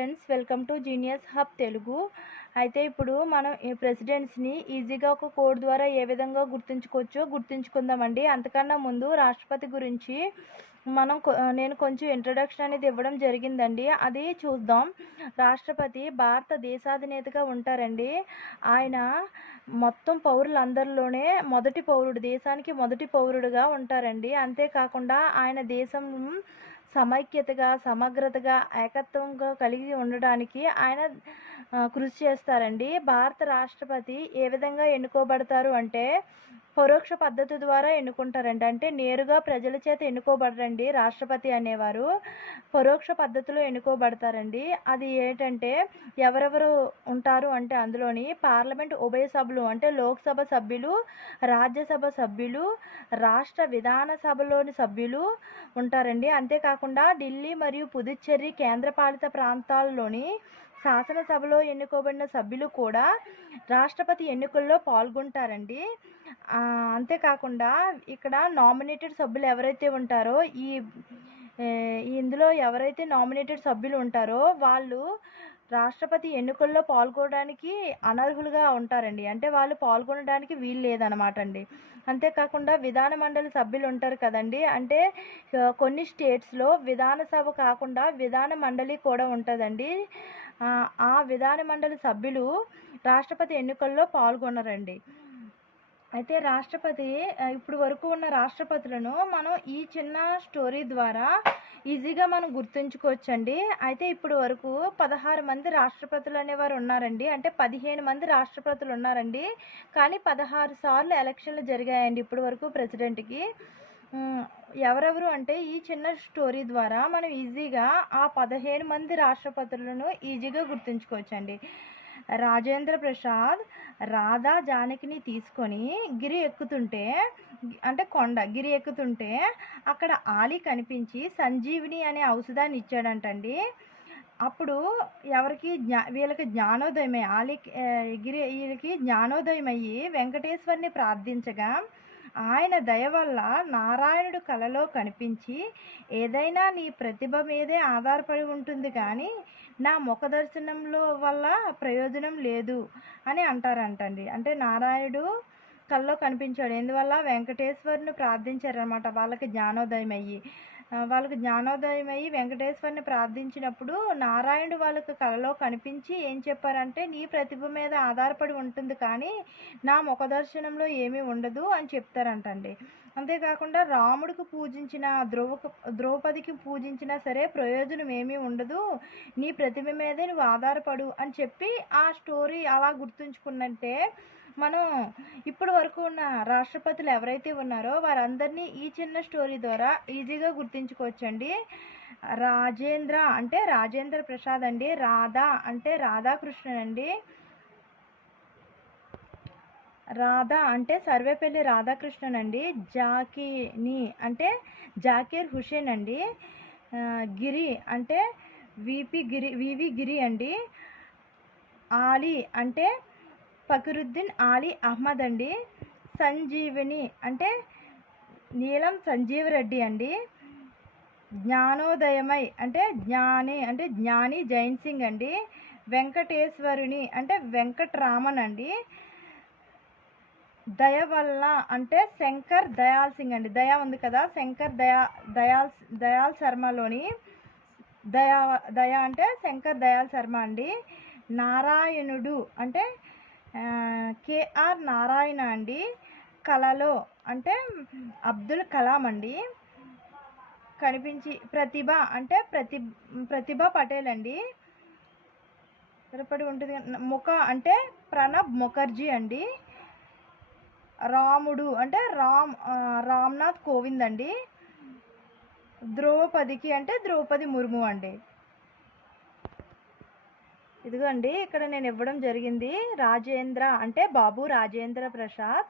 Friends, welcome to genius hub Telugu. అయితే ఇప్పుడు మనం ఈ ప్రెసిడెంట్స్ని ఈజీగా ఒక కోడ్ ద్వారా ఏ విధంగా గుర్తుంచుకోవచ్చో గుర్తుంచుకుందామండి. అంతకన్నా ముందు రాష్ట్రపతి గురించి నేను కొంచెం ఇంట్రడక్షన్ అనేది ఇవ్వడం జరిగిందండి. అది చూద్దాం. రాష్ట్రపతి భారత దేశాధినేతగా ఉంటారండి. ఆయన మొత్తం పౌరులందరిలోనే మొదటి పౌరుడు, దేశానికి మొదటి పౌరుడుగా ఉంటారండి. అంతేకాకుండా ఆయన దేశం సమైక్యతగా, సమగ్రతగా, ఏకత్వంగా కలిగి ఉండడానికి ఆయన కృషి చేస్తారండి. భారత రాష్ట్రపతి ఏ విధంగా ఎన్నుకోబడతారు అంటే పరోక్ష పద్ధతి ద్వారా ఎన్నుకుంటారండి. అంటే నేరుగా ప్రజల చేత ఎన్నుకోబడరండి రాష్ట్రపతి అనేవారు. పరోక్ష పద్ధతిలో ఎన్నుకోబడతారండి. అది ఏంటంటే ఎవరెవరు ఉంటారు అంటే అందులోని పార్లమెంట్ ఉభయ సభలు అంటే లోక్సభ సభ్యులు, రాజ్యసభ సభ్యులు, రాష్ట్ర విధాన సభలోని సభ్యులు ఉంటారండి. అంతేకాకుండా ఢిల్లీ మరియు పుదుచ్చేరి కేంద్రపాలిత ప్రాంతాల్లోని శాసనసభలో ఎన్నుకోబడిన సభ్యులు కూడా రాష్ట్రపతి ఎన్నికల్లో పాల్గొంటారండి. అంతేకాకుండా ఇక్కడ నామినేటెడ్ సభ్యులు ఎవరైతే ఉంటారో ఇందులో ఎవరైతే నామినేటెడ్ సభ్యులు ఉంటారో వాళ్ళు రాష్ట్రపతి ఎన్నికల్లో పాల్గొనడానికి అనర్హులుగా ఉంటారండి. అంటే వాళ్ళు పాల్గొనడానికి వీలు లేదనమాట అండి. అంతేకాకుండా విధాన మండలి సభ్యులు ఉంటారు కదండి. అంటే కొన్ని స్టేట్స్లో విధానసభ కాకుండా విధాన మండలి కూడా ఉంటుందండి. ఆ విధాన మండలి సభ్యులు రాష్ట్రపతి ఎన్నికల్లో పాల్గొనరండి. అయితే రాష్ట్రపతి ఇప్పుడు వరకు ఉన్న రాష్ట్రపతులను మనం ఈ చిన్న స్టోరీ ద్వారా ఈజీగా మనం గుర్తుంచుకోవచ్చండి. అయితే ఇప్పుడు వరకు 16 మంది రాష్ట్రపతులు అనేవారు ఉన్నారండి. అంటే 15 మంది రాష్ట్రపతులు ఉన్నారండి. కానీ 16 సార్లు ఎలక్షన్లు జరిగాయండి ఇప్పుడు వరకు ప్రెసిడెంట్కి. ఎవరెవరు అంటే ఈ చిన్న స్టోరీ ద్వారా మనం ఈజీగా ఆ 15 మంది రాష్ట్రపతులను ఈజీగా గుర్తుంచుకోవచ్చండి. రాజేంద్ర ప్రసాద్ రాధా జానకిని తీసుకొని గిరి ఎక్కుతుంటే అంటే గిరి ఎక్కుతుంటే అక్కడ ఆలి కనిపించి సంజీవిని అనే ఔషధాన్ని ఇచ్చాడంటండి. అప్పుడు ఎవరికి వీళ్ళకి జ్ఞానోదయమై వీళ్ళకి జ్ఞానోదయం అయ్యి వెంకటేశ్వరుని ప్రార్థించగా ఆయన దయ వల్ల నారాయణుడు కలలో కనిపించి ఏదైనా నీ ప్రతిభ మీదే ఆధారపడి ఉంటుంది కానీ నా ముఖ దర్శనంలో వల్ల ప్రయోజనం లేదు అని అంటారంటండి. అంటే నారాయణుడు కల్లో కనిపించాడు. ఎందువల్ల వెంకటేశ్వరుని ప్రార్థించారనమాట. వాళ్ళకి జ్ఞానోదయం అయ్యి వెంకటేశ్వరుని ప్రార్థించినప్పుడు నారాయణుడు వాళ్ళకి కలలో కనిపించి ఏం చెప్పారంటే నీ ప్రతిభ మీద ఆధారపడి ఉంటుంది కానీ నా ముఖ దర్శనంలో ఏమీ ఉండదు అని చెప్తారంటండి. అంతేకాకుండా రాముడికి పూజించిన ద్రౌపదికి పూజించినా సరే ప్రయోజనం ఏమీ ఉండదు, నీ ప్రతిభ మీదే నువ్వు ఆధారపడు అని చెప్పి ఆ స్టోరీ అలా గుర్తుంచుకున్నట్టే మనం ఇప్పుడు వరకు ఉన్న రాష్ట్రపతులు ఎవరైతే ఉన్నారో వారందరినీ ఈ చిన్న స్టోరీ ద్వారా ఈజీగా గుర్తుంచుకోవచ్చండి. రాజేంద్ర అంటే రాజేంద్ర ప్రసాద్ అండి. రాధా అంటే రాధాకృష్ణన్ అండి. రాధా అంటే సర్వేపల్లి రాధాకృష్ణన్ అండి. జాకీని అంటే జాకీర్ హుసేన్ అండి. గిరి అంటే వివి గిరి అండి. ఆలీ అంటే ఫకరుద్దీన్ ఆలీ అహ్మద్ అండి. సంజీవిని అంటే నీలం సంజీవరెడ్డి అండి. జ్ఞానోదయమై అంటే జ్ఞాని జైన్ సింగ్ అండి. వెంకటేశ్వరుని అంటే వెంకట్రామన్ అండి. దయ వల్ల అంటే శంకర్ దయాల్ సింగ్ అండి. దయ ఉంది కదా, శంకర్ దయాల్ శర్మలోని దయ అంటే శంకర్ దయాల్ శర్మ అండి. నారాయణుడు అంటే కేఆర్ నారాయణ అండి. కళలో అంటే అబ్దుల్ కలాం అండి. కనిపించి ప్రతిభ అంటే ప్రతిభ పటేల్ అండి. సరిపడి ఉంటుంది. ముఖ అంటే ప్రణబ్ ముఖర్జీ అండి. రాముడు అంటే రామ్నాథ్ కోవింద్ అండి. ద్రౌపదికి అంటే ద్రౌపది ముర్ము అండి. ఇదిగోండి ఇక్కడ నేను ఇవ్వడం జరిగింది. రాజేంద్ర అంటే బాబు రాజేంద్ర ప్రసాద్,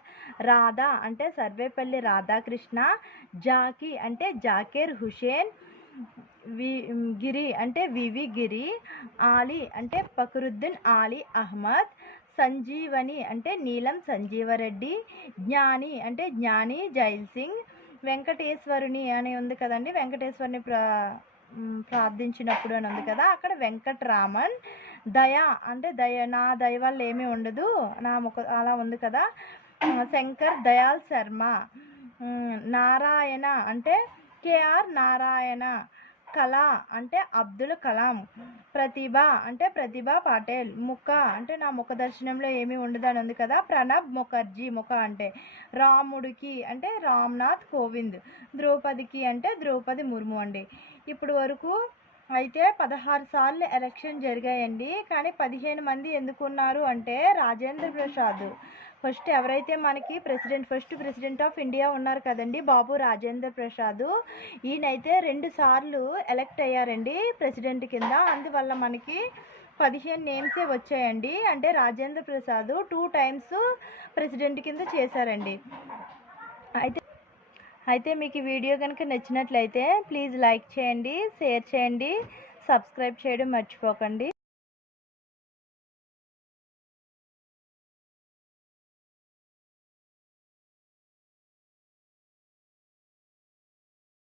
రాధా అంటే సర్వేపల్లి రాధాకృష్ణ, జాకీ అంటే జాకీర్ హుసేన్, గిరి అంటే వివి గిరి, ఆలీ అంటే ఫకరుద్దీన్ ఆలీ అహ్మద్, సంజీవని అంటే నీలం సంజీవరెడ్డి, జ్ఞాని అంటే జ్ఞాని జైల్ సింగ్, వెంకటేశ్వరుని అని ఉంది కదండి, వెంకటేశ్వరుని ప్రార్థించినప్పుడు అని ఉంది కదా, అక్కడ వెంకట్రామన్. దయ అంటే నా దయ వల్ల ఏమీ ఉండదు, నా ముఖ అలా ఉంది కదా. శంకర్ దయాల్ శర్మ. నారాయణ అంటే కేఆర్ నారాయణ. కళ అంటే అబ్దుల్ కలాం. ప్రతిభ అంటే ప్రతిభా పాటేల్. ముఖ అంటే నా ముఖ దర్శనంలో ఏమీ ఉండదు అని ఉంది కదా, ప్రణబ్ ముఖర్జీ. ముఖ అంటే రాముడికి అంటే రామ్నాథ్ కోవింద్. ద్రౌపదికి అంటే ద్రౌపది ముర్ము అండి. ఇప్పుడు వరకు అయితే 16 సార్లు ఎలక్షన్ జరిగాయండి, కానీ 15 మంది ఎందుకున్నారు అంటే రాజేంద్ర ప్రసాద్ ఫస్ట్ ఎవరైతే మనకి ఫస్ట్ ప్రెసిడెంట్ ఆఫ్ ఇండియా ఉన్నారు కదండి, బాబు రాజేంద్ర ప్రసాద్. ఈయనైతే 2 సార్లు ఎలక్ట్ అయ్యారండి ప్రెసిడెంట్ కింద. అందువల్ల మనకి 15 నేమ్సే వచ్చాయండి. అంటే రాజేంద్ర ప్రసాద్ 2 టైమ్స్ ప్రెసిడెంట్ కింద చేశారండి. అయితే మీకు ఈ వీడియో కనుక నచ్చినట్లయితే ప్లీజ్ లైక్ చేయండి, షేర్ చేయండి, సబ్స్క్రైబ్ చేయడం మర్చిపోకండి.